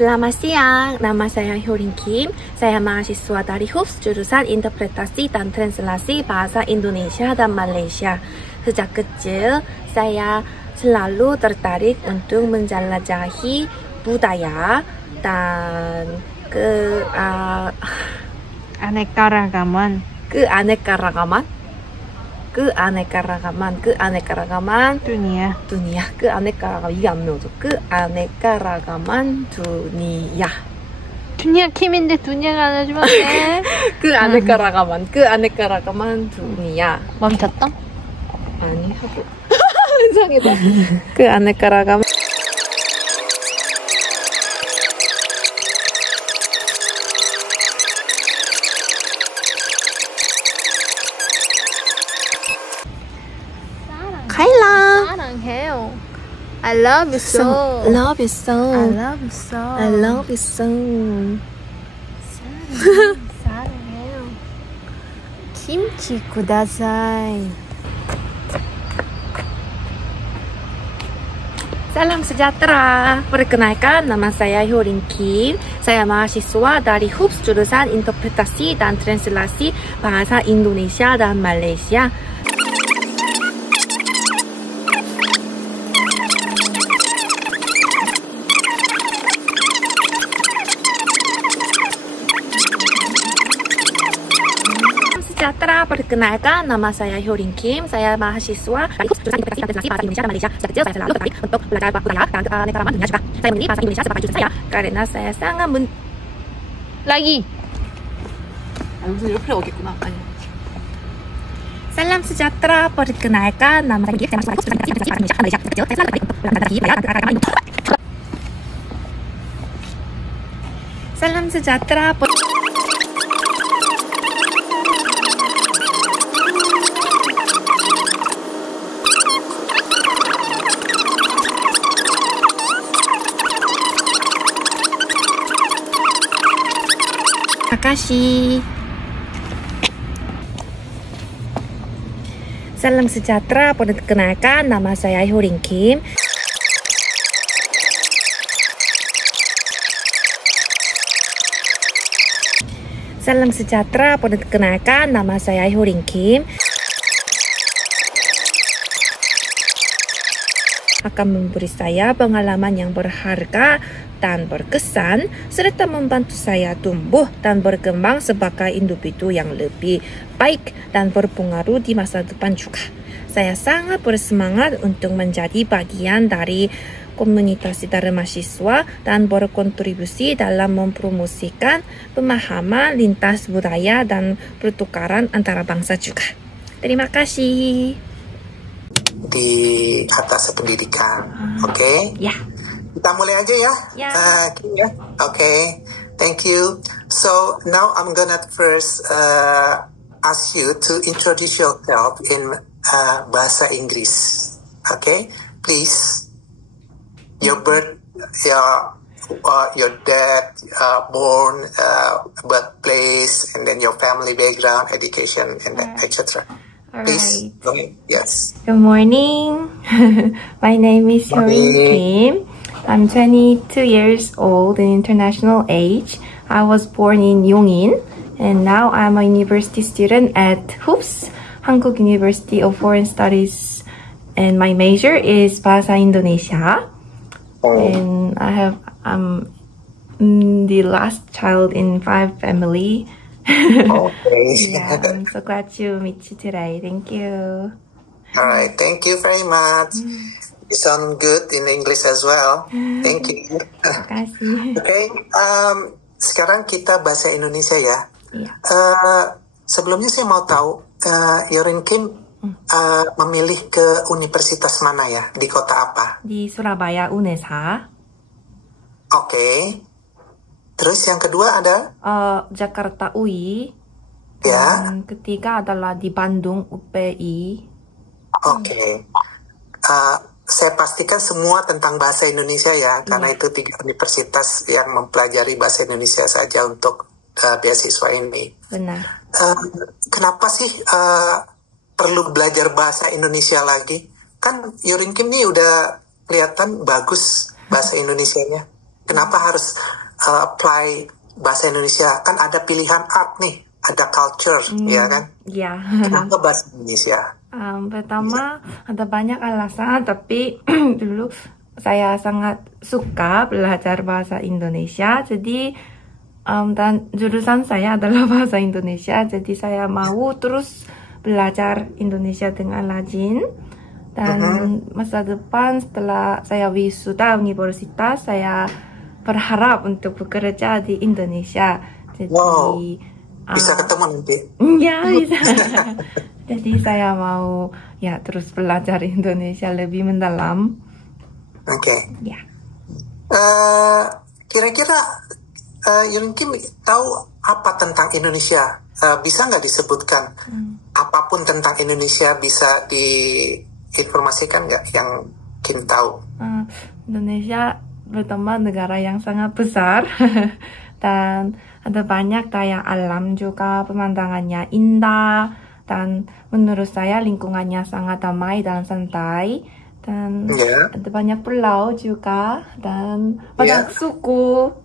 Selamat siang, nama saya Hyorin Kim. Saya mahasiswa dari HUPS jurusan Interpretasi dan Translasi Bahasa Indonesia dan Malaysia. Sejak kecil, saya selalu tertarik untuk menjelajahi budaya dan keanekaragaman dunia. keanekaragaman dunia. 두니야 킴인데 두니야가 안 해주면 안 돼. keanekaragaman dunia. 멈췄다? 아니 하고 이상하다. keanekaragaman. 사랑해요. I love you so. Love you so. I love you so. I love you so. 사랑해요. 김치 구다사이. Salam sejahtera. Perkenalkan, nama saya Hyorin Kim. Saya mahasiswa dari HUPS jurusan Interpretasi dan Translasi Bahasa Indonesia dan Malaysia. Sejahtera, perkenalkan, nama saya Hyorin Kim. Saya mahasiswa dari HUPS jurusan Interpretasi dan Translasi Bahasa Indonesia dan Malaysia. Sejak kecil saya selalu tertarik untuk belajar budaya dan keanekaragaman dunia juga. Saya memilih bahasa Indonesia sebagai jurusan saya karena saya sangat lagi. 무슨 옆에 오겠구나. 아니. Salam sejahtera, perkenalkan, nama saya Kim. Saya mahasiswa dari HUPS jurusan Interpretasi Bahasa Indonesia dan Malaysia. Sejak kecil saya selalu tertarik untuk belajar budaya dan keanekaragaman dunia. Salam sejahtera. Makasih. Salam sejahtera, perkenalkan, nama saya Hyorin Kim. Salam sejahtera, perkenalkan, nama saya Hyorin Kim. Akan memberi saya pengalaman yang berharga dan berkesan, serta membantu saya tumbuh dan berkembang sebagai individu yang lebih baik dan berpengaruh di masa depan juga. Saya sangat bersemangat untuk menjadi bagian dari komunitas Dharma Siswa dan berkontribusi dalam mempromosikan pemahaman lintas budaya dan pertukaran antara bangsa juga. Terima kasih. Di atas pendidikan, oke? Ya. Kita mulai aja ya. Okay, thank you. So now I'm gonna first ask you to introduce yourself in bahasa Inggris. Okay, please. Your birth, your dad, born, birthplace, and then your family background, education, and etc. Please. Alright. Okay. Yes. Good morning. My name is Hyorin Kim. I'm 22 years old in international age. I was born in Yongin, and now I'm a university student at HUPS, Hankuk University of Foreign Studies, and my major is Bahasa Indonesia. And I'm the last child in 5 family. Okay. Yeah, I'm so glad to meet you today. Thank you. All right. Thank you very much. You sound good in English as well. Thank you. Terima kasih. Okay. Sekarang kita bahasa Indonesia ya. Iya. Sebelumnya saya mau tahu, Hyorin Kim memilih ke universitas mana ya? Di kota apa? Di Surabaya Unesa. Oke. Terus yang kedua ada? Jakarta UI. Ya. Dan ketiga adalah di Bandung UPI. Oke. Saya pastikan semua tentang bahasa Indonesia ya, karena itu 3 universitas yang mempelajari bahasa Indonesia saja untuk beasiswa ini. Benar. Kenapa sih perlu belajar bahasa Indonesia lagi? Kan Hyorin Kim nih udah kelihatan bagus bahasa Indonesianya. Kenapa harus apply bahasa Indonesia? Kan ada pilihan art nih, ada culture, ya kan? Ya. Kenapa bahasa Indonesia? Pertama ada banyak alasan, tapi dulu saya sangat suka belajar bahasa Indonesia, jadi dan jurusan saya adalah bahasa Indonesia, jadi saya mau terus belajar Indonesia dengan rajin. Dan masa depan setelah saya wisuda universitas, saya berharap untuk bekerja di Indonesia. Jadi bisa ketemu nanti. Ya, bisa. Jadi saya mau ya terus belajar Indonesia lebih mendalam. Oke. Ya. Kira-kira Yun Kim tahu apa tentang Indonesia? Bisa nggak disebutkan apapun tentang Indonesia, bisa diinformasikan nggak yang Kim tahu? Indonesia pertama negara yang sangat besar dan ada banyak daya alam juga, pemandangannya indah, dan menurut saya lingkungannya sangat damai dan santai, dan ada banyak pulau juga, dan banyak suku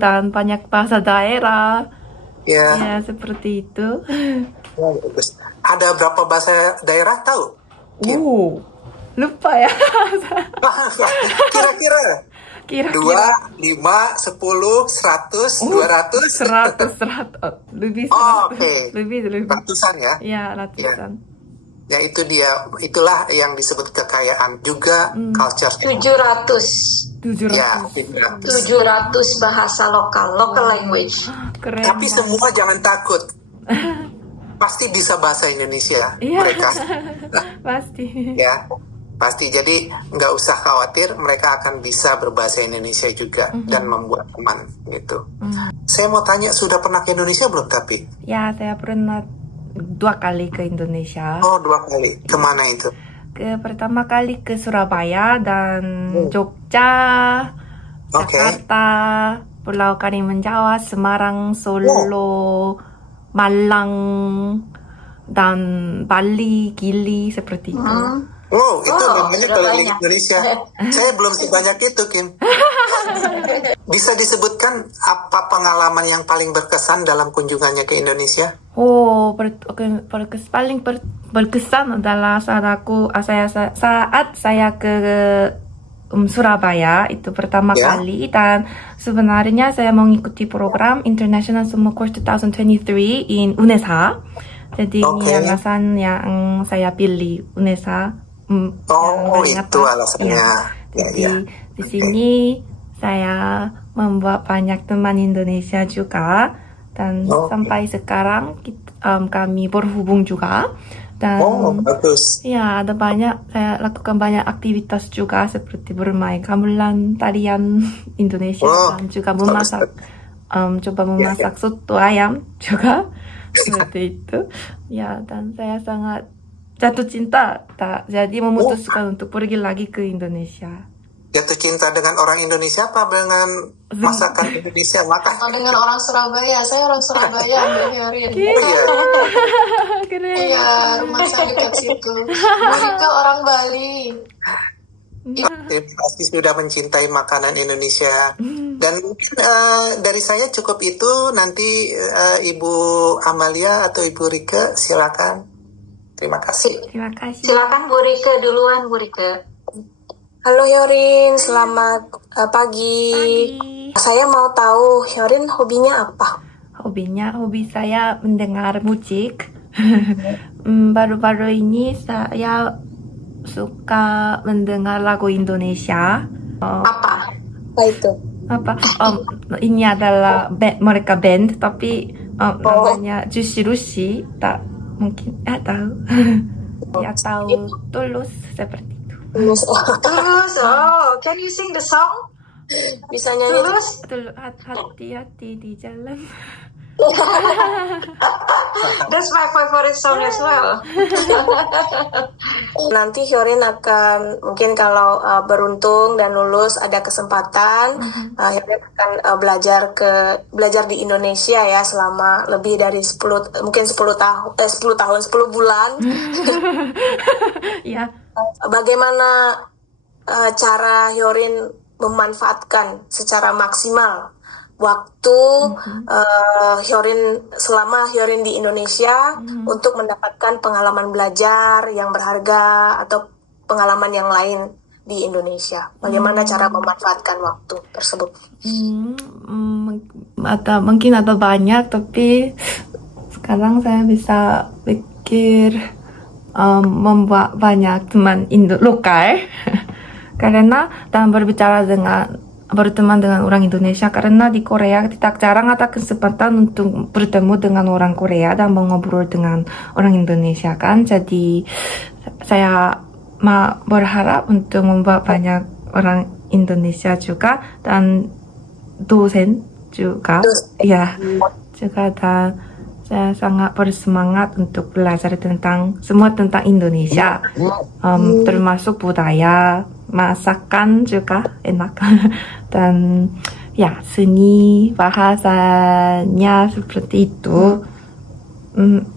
dan banyak bahasa daerah. Ya, seperti itu. Ada berapa bahasa daerah tahu? Lupa ya. Kira-kira 2, 5, 10, 100, 200? 100. Lebih 100. Oke. Lebih. Ratusan ya? Ya, ratusan. Ya, itu dia. Itulah yang disebut kekayaan. Juga culture. 700. Ya, 700 bahasa local language. Keren. Tapi semua jangan takut. Pasti bisa bahasa Indonesia mereka. Pasti. Ya, pasti. Jadi nggak usah khawatir, mereka akan bisa berbahasa Indonesia juga dan membuat teman gitu. Saya mau tanya, sudah pernah ke Indonesia belum tapi? Ya, saya pernah 2 kali ke Indonesia. Oh, 2 kali. Kemana itu? Pertama kali ke Surabaya dan Jogja, Jakarta, Pulau Karimun Jawa, Semarang, Solo, Malang, dan Bali, Gili, seperti itu. Itu namanya keliling Indonesia. Saya belum sebanyak itu, Kim. Bisa disebutkan apa pengalaman yang paling berkesan dalam kunjungannya ke Indonesia? Paling berkesan adalah saat saya ke Surabaya itu pertama kali, dan sebenarnya saya mengikuti program International Summer Course 2023 in UNESA. Jadi ini alasan yang saya pilih UNESA. Itu alasannya. Jadi di sini saya membuat banyak teman Indonesia juga, dan sampai sekarang kami berhubung juga. Dan bagus. Ya, ada banyak, saya lakukan banyak aktivitas juga seperti bermain gamelan, tarian Indonesia, dan juga memasak, coba memasak soto ayam juga. Seperti itu. Ya, dan saya sangat jatuh cinta, jadi memutuskan untuk pergi lagi ke Indonesia. Jatuh cinta dengan orang Indonesia apa dengan masakan Indonesia? Atau dengan orang Surabaya? Saya orang Surabaya, Mbak Hyorin. Keren. Iya, rumah saya dekat situ. Mereka orang Bali. Pasti sudah mencintai makanan Indonesia. Dan mungkin dari saya cukup itu. Nanti Ibu Amalia atau Ibu Rike, silakan. Terima kasih. Terima kasih. Silakan Bu Rike duluan, Bu Rike. Halo Hyorin, selamat pagi. Saya mau tahu Hyorin hobinya apa? Hobi saya mendengar musik. Baru-baru ini saya suka mendengar lagu Indonesia. Apa itu? Ini adalah mereka band, tapi namanya Juicy Lucy. Tak mungkin tahu. Ya, tahu Tulus seperti. Tulus, can you sing the song? Bisa nyanyi? Tulus, hati-hati di jalan. That's my favorite song as well. Nanti Hyorin akan, mungkin kalau beruntung dan lulus ada kesempatan, Hyorin akan belajar di Indonesia ya selama lebih dari 10 tahun, 10 bulan. Ya. Bagaimana cara Hyorin memanfaatkan secara maksimal waktu Hyorin selama Hyorin di Indonesia untuk mendapatkan pengalaman belajar yang berharga atau pengalaman yang lain di Indonesia. Bagaimana cara memanfaatkan waktu tersebut? Mungkin ada banyak, tapi sekarang saya bisa pikir membuat banyak teman lokal karena dan berteman dengan orang Indonesia, karena di Korea kita jarang ada kesempatan untuk bertemu dengan orang Korea dan mengobrol dengan orang Indonesia kan. Jadi saya berharap untuk membuat banyak orang Indonesia juga dan dosen juga ya juga, dan saya sangat bersemangat untuk belajar semua tentang Indonesia, termasuk budaya, masakan juga enak dan ya seni, bahasanya seperti itu.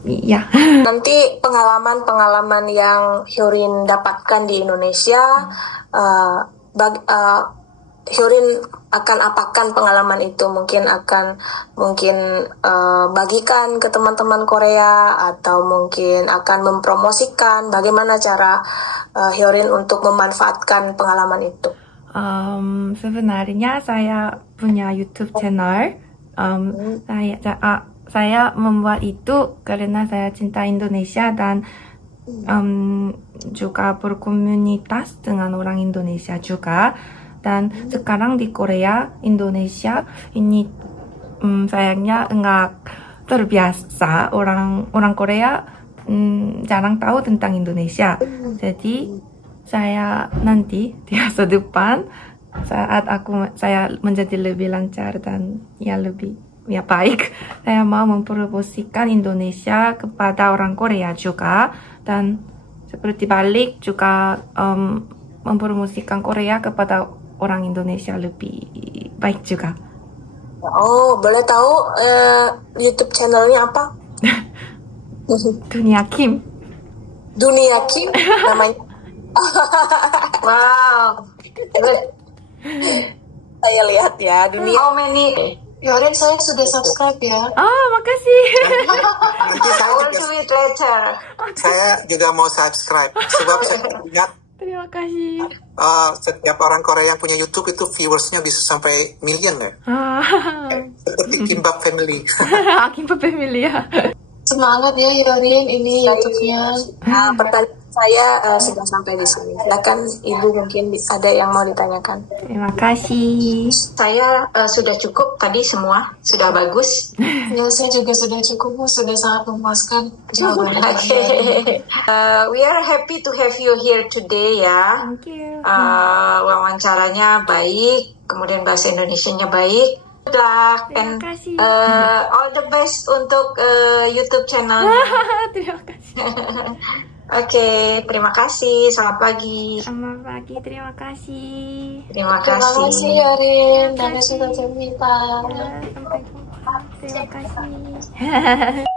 Ya. Nanti pengalaman-pengalaman yang Hyorin dapatkan di Indonesia, Hyorin akan apakan pengalaman itu? Mungkin bagikan ke teman-teman Korea, atau mungkin akan mempromosikan. Bagaimana cara Hyorin untuk memanfaatkan pengalaman itu? Sebenarnya saya punya YouTube channel. Saya membuat itu karena saya cinta Indonesia dan juga berkomunitas dengan orang Indonesia juga. Dan sekarang di Korea, Indonesia ini sayangnya enggak terbiasa. Orang Korea jarang tahu tentang Indonesia. Jadi saya nanti di masa depan saat saya menjadi lebih lancar dan lebih baik, saya mau mempromosikan Indonesia kepada orang Korea juga, dan seperti balik juga mempromosikan Korea kepada orang Indonesia lebih baik juga. Oh, boleh tahu YouTube channelnya apa? Dunia Kim. Dunia Kim namanya. Wow. Saya lihat ya, Dunia. How many? Hyorin, saya sudah subscribe ya. Oh, makasih. Nanti I will do it later. saya juga mau subscribe sebab saya ingat Terima kasih. setiap orang Korea yang punya YouTube itu viewersnya bisa sampai million ya. Seperti Kimbap Family. Kimbap Family ya. Semangat ya Hyorin, ini YouTube-nya. Pertanyaan saya sudah sampai di sini. Silakan Ibu, mungkin ada yang mau ditanyakan. Terima kasih. Saya sudah cukup tadi, semua sudah bagus. Ya, saya juga sudah cukup, sudah sangat memuaskan jawabannya. Okay. We are happy to have you here today ya. Thank you. Wawancaranya baik, kemudian bahasa Indonesianya baik. Good luck and all the best untuk YouTube channel. Terima kasih. Oke, terima kasih. Selamat pagi. Selamat pagi, terima kasih. Terima Terima kasih. kasih Hyorin, dan sudah cerita. Sampai jumpa. Terima kasih.